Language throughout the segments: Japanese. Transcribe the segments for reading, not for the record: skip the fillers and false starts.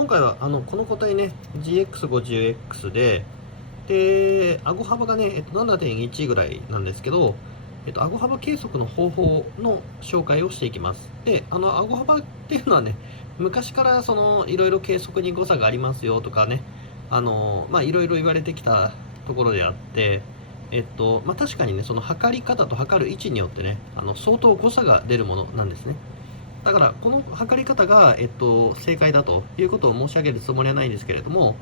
今回はこの個体ね GX50X で、顎幅がね、7.1 ぐらいなんですけど、顎幅計測の方法の紹介をしていきます。で、顎幅っていうのはね、昔からいろいろ計測に誤差がありますよとかね、いろいろ言われてきたところであって、確かにね、その測り方と測る位置によってね、相当誤差が出るものなんですね。だからこの測り方が、正解だということを申し上げるつもりはないんですけれども、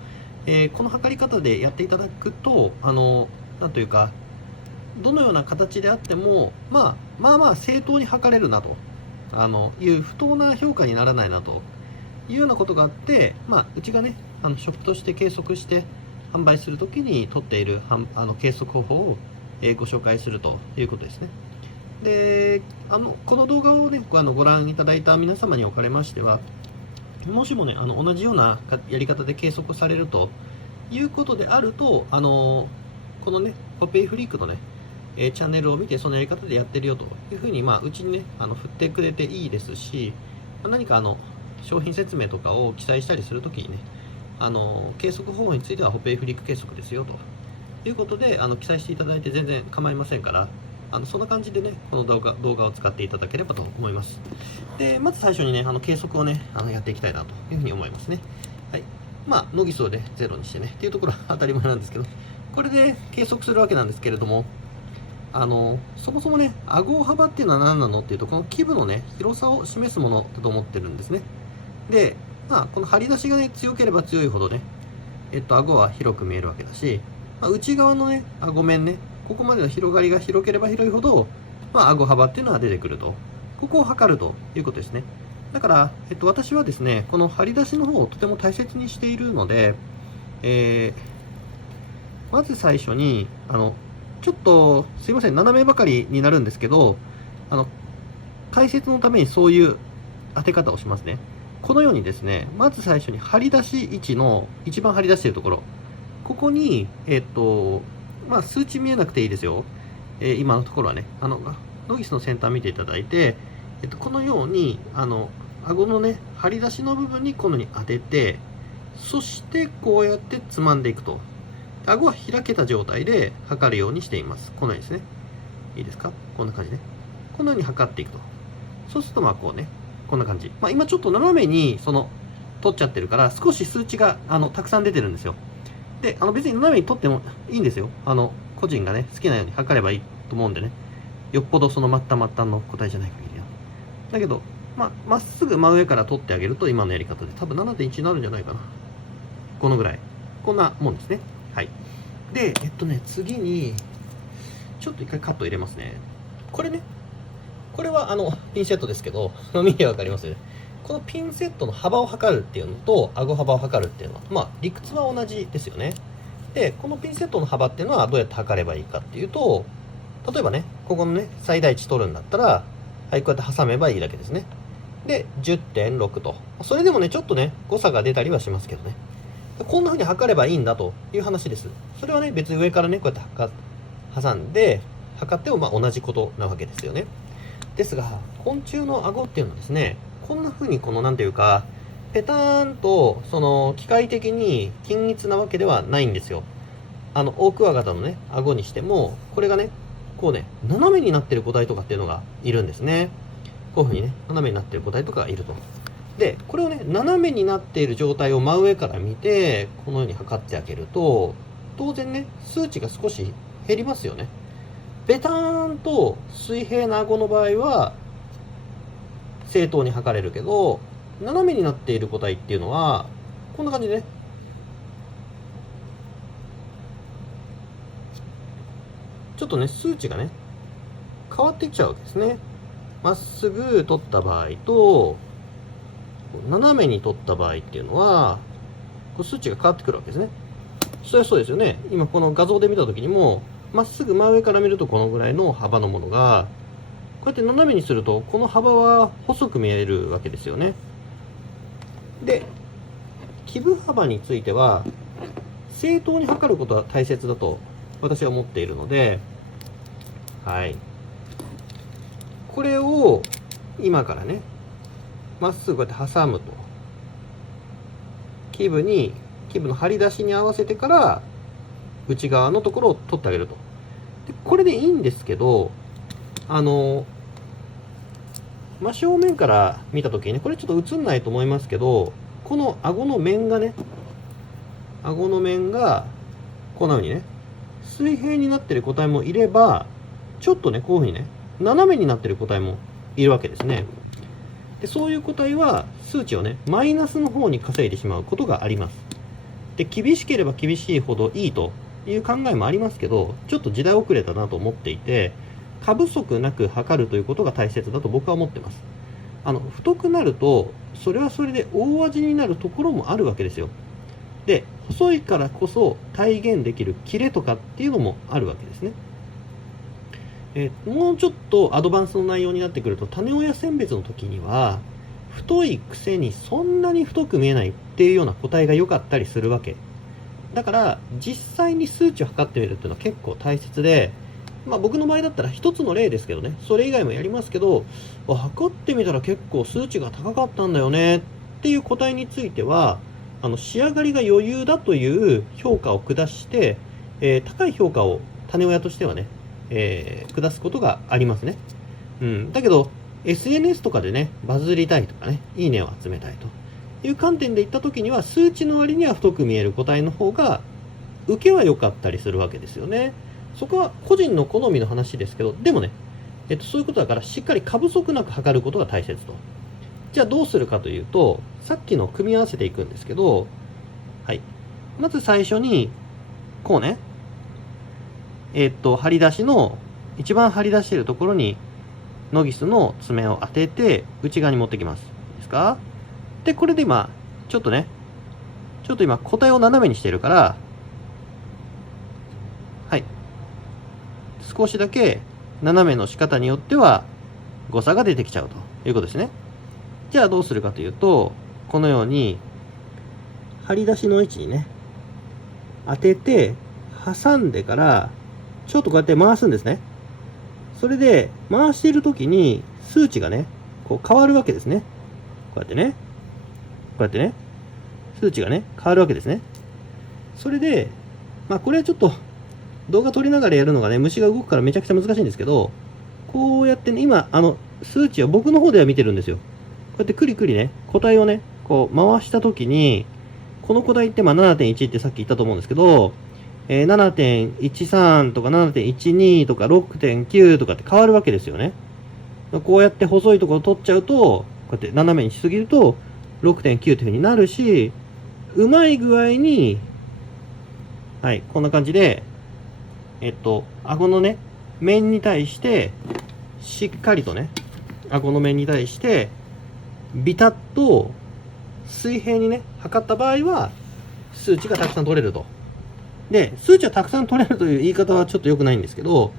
この測り方でやっていただくと、なんというか、どのような形であっても、まあ正当に測れるなという不当な評価にならないなというようなことがあって、うちがね、ショップとして計測して販売するときに取っている計測方法を、ご紹介するということですね。で、この動画をね、ご覧いただいた皆様におかれましては、もしもね、同じようなやり方で計測されるということであると、このね、ポペイフリークのね、チャンネルを見てそのやり方でやってるよというふうに、うちにね、振ってくれていいですし、何か商品説明とかを記載したりするときにね、計測方法についてはポペイフリーク計測ですよということで、記載していただいて全然構いませんから、そんな感じでね、この動画を使っていただければと思います。で、まず最初にね、計測をね、やっていきたいなというふうに思いますね。はい。ノギスをで0にしてね、っていうところは当たり前なんですけど、これで計測するわけなんですけれども、そもそもね、顎幅っていうのは何なのっていうと、この基部のね、広さを示すものだと思ってるんですね。で、この張り出しがね、強ければ強いほどね、顎は広く見えるわけだし、内側のね、顎面ね、ここまでの広がりが広ければ広いほど、顎幅っていうのは出てくると。ここを測るということですね。だから、私はですね、この張り出しの方をとても大切にしているので、まず最初に、ちょっと、すいません、斜めばかりになるんですけど、解説のためにそういう当て方をしますね。このようにですね、まず最初に張り出し位置の一番張り出しているところ、ここに、数値見えなくていいですよ。今のところはね、ノギスの先端見ていただいて、このように、顎のね、張り出しの部分にこのように当てて、そしてこうやってつまんでいくと。顎は開けた状態で測るようにしています。このようにですね。いいですか？こんな感じね。このように測っていくと。そうするとこうね、こんな感じ。今ちょっと斜めに取っちゃってるから、少し数値がたくさん出てるんですよ。で、別に斜めに取ってもいいんですよ。個人がね、好きなように測ればいいと思うんでね。よっぽど末端の個体じゃない限りは。だけど、まっすぐ真上から取ってあげると今のやり方で多分 7.1 になるんじゃないかな。このぐらい。こんなもんですね。はい。で、次に、ちょっと一回カット入れますね。これね、これはピンセットですけど、見てわかります？このピンセットの幅を測るっていうのと、顎幅を測るっていうのは、理屈は同じですよね。で、このピンセットの幅っていうのはどうやって測ればいいかっていうと、例えばね、ここのね、最大値取るんだったら、はい、こうやって挟めばいいだけですね。で、10.6 と。それでもね、ちょっとね、誤差が出たりはしますけどね。こんな風に測ればいいんだという話です。それはね、別に上からね、こうやって挟んで、測っても同じことなわけですよね。ですが、昆虫の顎っていうのはですね、こんな風になんていうか、ペターンと、機械的に均一なわけではないんですよ。オオクワガタのね、顎にしても、これがね、こうね、斜めになってる個体とかっていうのがいるんですね。こういう風にね、斜めになってる個体とかがいると。で、これをね、斜めになっている状態を真上から見て、このように測ってあげると、当然ね、数値が少し減りますよね。ベターンと水平な顎の場合は、正当に測れるけど、斜めになっている個体っていうのは、こんな感じでね、ちょっとね、数値がね、変わってきちゃうわけですね。まっすぐ取った場合と、斜めに取った場合っていうのは、数値が変わってくるわけですね。そりゃそうですよね。今この画像で見た時にも、まっすぐ真上から見るとこのぐらいの幅のものが、こうやって斜めにすると、この幅は細く見えるわけですよね。で、基部幅については、正当に測ることは大切だと私は思っているので、はい。これを今からね、まっすぐこうやって挟むと。基部の張り出しに合わせてから内側のところを取ってあげると。でこれでいいんですけど、真正面から見た時にね、これちょっと映んないと思いますけど、この顎の面がこんな風にね、水平になってる個体もいれば、ちょっとね、こういう風にね、斜めになってる個体もいるわけですね。でそういう個体は数値をね、マイナスの方に稼いでしまうことがあります。で厳しければ厳しいほどいいという考えもありますけど、ちょっと時代遅れだなと思っていて、過不足なく測るということが大切だと僕は思ってます。太くなるとそれはそれで大味になるところもあるわけですよ。で細いからこそ体現できるキレとかっていうのもあるわけですね。もうちょっとアドバンスの内容になってくると、種親選別の時には太いくせにそんなに太く見えないっていうような個体が良かったりするわけだから、実際に数値を測ってみるっていうのは結構大切で、僕の場合だったら一つの例ですけどね、それ以外もやりますけど、測ってみたら結構数値が高かったんだよねっていう個体については、仕上がりが余裕だという評価を下して、高い評価を種親としてはね、下すことがありますね。だけど SNS とかでね、バズりたいとかね、いいねを集めたいという観点で言った時には、数値の割には太く見える個体の方が受けは良かったりするわけですよね。そこは個人の好みの話ですけど、でもね、そういうことだから、しっかり過不足なく測ることが大切と。じゃあどうするかというと、さっきの組み合わせていくんですけど、はい、まず最初にこうね、張り出しの一番張り出しているところにノギスの爪を当てて内側に持ってきます。いいですか？でこれで今ちょっと今個体を斜めにしているから、はい、少しだけ斜めの仕方によっては誤差が出てきちゃうということですね。じゃあどうするかというと、このように張り出しの位置にね当てて挟んでからちょっとこうやって回すんですね。それで回している時に数値がねこう変わるわけですね。こうやってね数値がね変わるわけですね。それでこれはちょっと動画撮りながらやるのがね、虫が動くからめちゃくちゃ難しいんですけど、こうやってね、今数値を僕の方では見てるんですよ。こうやってクリクリね個体をねこう回した時に、この個体って 7.1 ってさっき言ったと思うんですけど、7.13 とか 7.12 とか 6.9 とかって変わるわけですよね。こうやって細いところ取っちゃうと、こうやって斜めにしすぎると 6.9 という風になるし、うまい具合に、はい、こんな感じで、顎のね、面に対して、しっかりとね、顎の面に対して、ビタッと水平にね、測った場合は、数値がたくさん取れると。で、数値はたくさん取れるという言い方はちょっと良くないんですけど、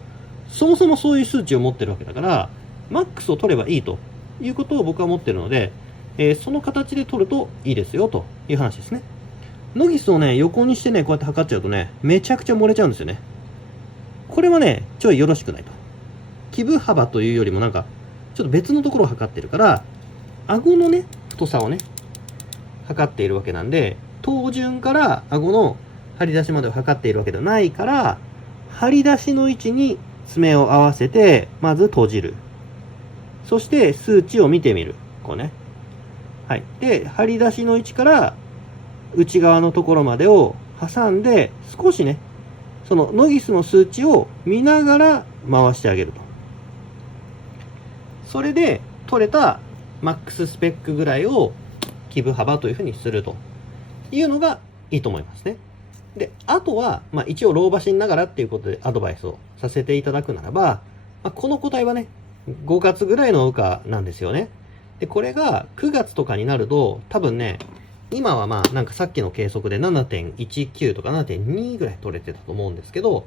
そもそもそういう数値を持ってるわけだから、マックスを取ればいいということを僕は思ってるので、その形で取るといいですよという話ですね。ノギスをね、横にしてね、こうやって測っちゃうとね、めちゃくちゃ漏れちゃうんですよね。これはね、ちょいよろしくないと。基部幅というよりもなんか、ちょっと別のところを測ってるから、顎のね、太さをね、測っているわけなんで、頭順から顎の張り出しまでを測っているわけではないから、張り出しの位置に爪を合わせて、まず閉じる。そして数値を見てみる。こうね。はい。で、張り出しの位置から内側のところまでを挟んで、少しね、そのノギスの数値を見ながら回してあげると。それで取れたマックススペックぐらいを基部幅というふうにするというのがいいと思いますね。で、あとは、一応老婆しながらっていうことでアドバイスをさせていただくならば、この個体はね、5月ぐらいの羽化なんですよね。で、これが9月とかになると、多分ね、今はなんかさっきの計測で 7.19 とか 7.2 ぐらい取れてたと思うんですけど、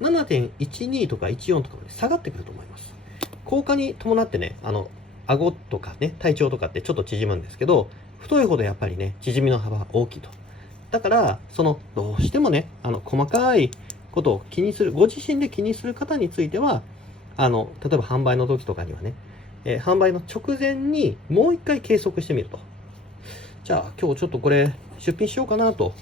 7.12 とか14とかまで下がってくると思います。高下に伴ってね、顎とかね、体長とかってちょっと縮むんですけど、太いほどやっぱりね、縮みの幅が大きいと。だから、どうしてもね、細かいことを気にする、ご自身で気にする方については、例えば販売の時とかにはね、販売の直前にもう一回計測してみると。じゃあ今日ちょっとこれ出品しようかなと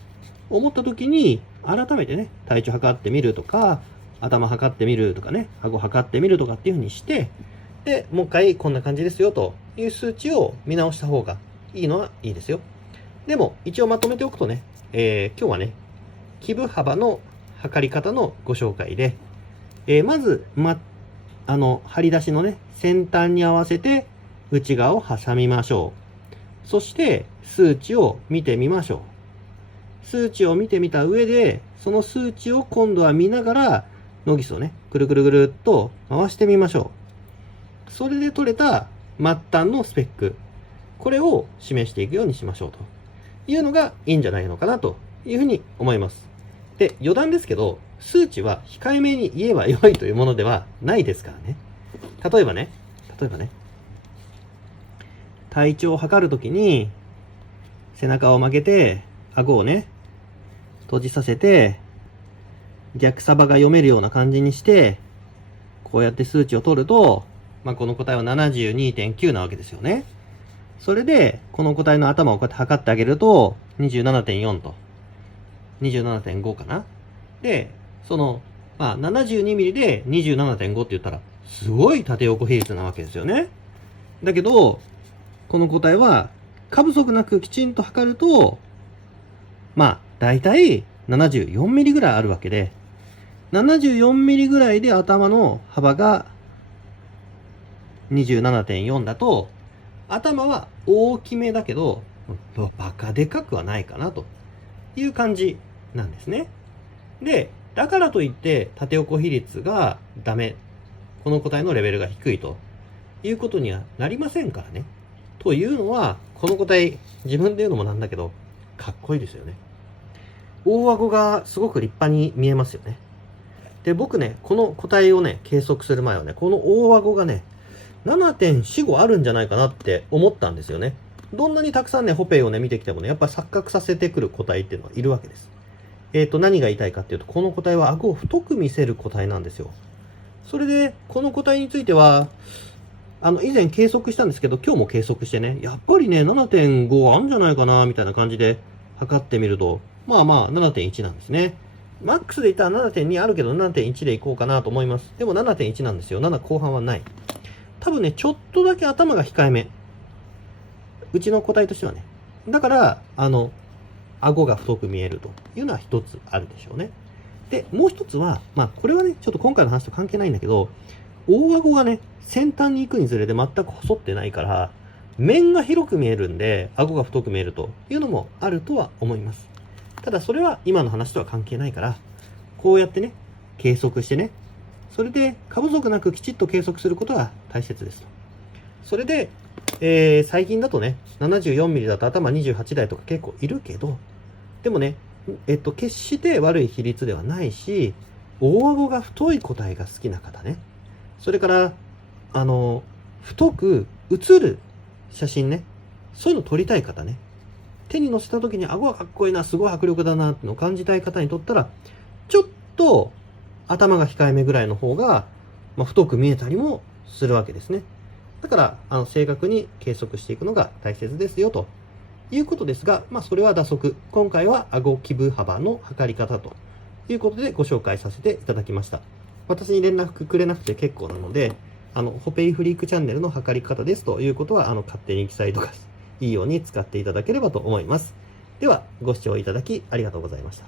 思った時に、改めてね、体調測ってみるとか、頭測ってみるとかね、顎測ってみるとかっていう風にして、で、もう一回こんな感じですよという数値を見直した方がいいのはいいですよ。でも、一応まとめておくとね、今日はね、基部幅の測り方のご紹介で、まず、張り出しのね、先端に合わせて内側を挟みましょう。そして、数値を見てみましょう。数値を見てみた上で、その数値を今度は見ながら、ノギスをね、くるくるくるっと回してみましょう。それで取れた末端のスペック、これを示していくようにしましょうというのがいいんじゃないのかなというふうに思います。で、余談ですけど、数値は控えめに言えば良いというものではないですからね。例えばね、体調を測るときに、背中を曲げて、顎をね、閉じさせて、逆サバが読めるような感じにして、こうやって数値を取ると、この個体は 72.9 なわけですよね。それで、この個体の頭をこうやって測ってあげると、27.4 と。27.5 かな。で、72ミリで 27.5 って言ったら、すごい縦横比率なわけですよね。だけど、この個体は、過不足なくきちんと測ると、だいたい74ミリぐらいあるわけで、74ミリぐらいで頭の幅が 27.4 だと、頭は大きめだけど、バカでかくはないかなという感じなんですね。で、だからといって縦横比率がダメ。この個体のレベルが低いということにはなりませんからね。というのは、この個体、自分で言うのもなんだけど、かっこいいですよね。大顎がすごく立派に見えますよね。で、僕ね、この個体をね、計測する前はね、この大顎がね、7.45 あるんじゃないかなって思ったんですよね。どんなにたくさんね、ホペイをね、見てきてもね、やっぱり錯覚させてくる個体っていうのはいるわけです。何が言いたいかっていうと、この個体は顎を太く見せる個体なんですよ。それで、この個体については、以前計測したんですけど、今日も計測してね、やっぱりね、7.5 あるんじゃないかな、みたいな感じで測ってみると、7.1 なんですね。マックスで言ったら 7.2 あるけど 7.1 でいこうかなと思います。でも 7.1 なんですよ。7後半はない。多分ね、ちょっとだけ頭が控えめ。うちの個体としてはね。だから、顎が太く見えるというのは一つあるでしょうね。で、もう一つは、これはね、ちょっと今回の話と関係ないんだけど、大顎がね、先端に行くにつれて全く細ってないから、面が広く見えるんで、顎が太く見えるというのもあるとは思います。ただそれは今の話とは関係ないから、こうやってね、計測してね、それで過不足なくきちっと計測することが大切ですと。それで、最近だとね、74ミリだと頭28台とか結構いるけど、でもね、決して悪い比率ではないし、大顎が太い個体が好きな方ね。それから、太く写る写真ね、そういうの撮りたい方ね。手に乗せた時に顎がかっこいいな、すごい迫力だなってのを感じたい方にとったら、ちょっと頭が控えめぐらいの方が、太く見えたりもするわけですね。だから、正確に計測していくのが大切ですよということですが、それは打足。今回は顎基部幅の測り方ということでご紹介させていただきました。私に連絡くれなくて結構なので、ホペイフリークチャンネルの測り方ですということは、勝手に記載とかいいように使っていただければと思います。では、ご視聴いただきありがとうございました。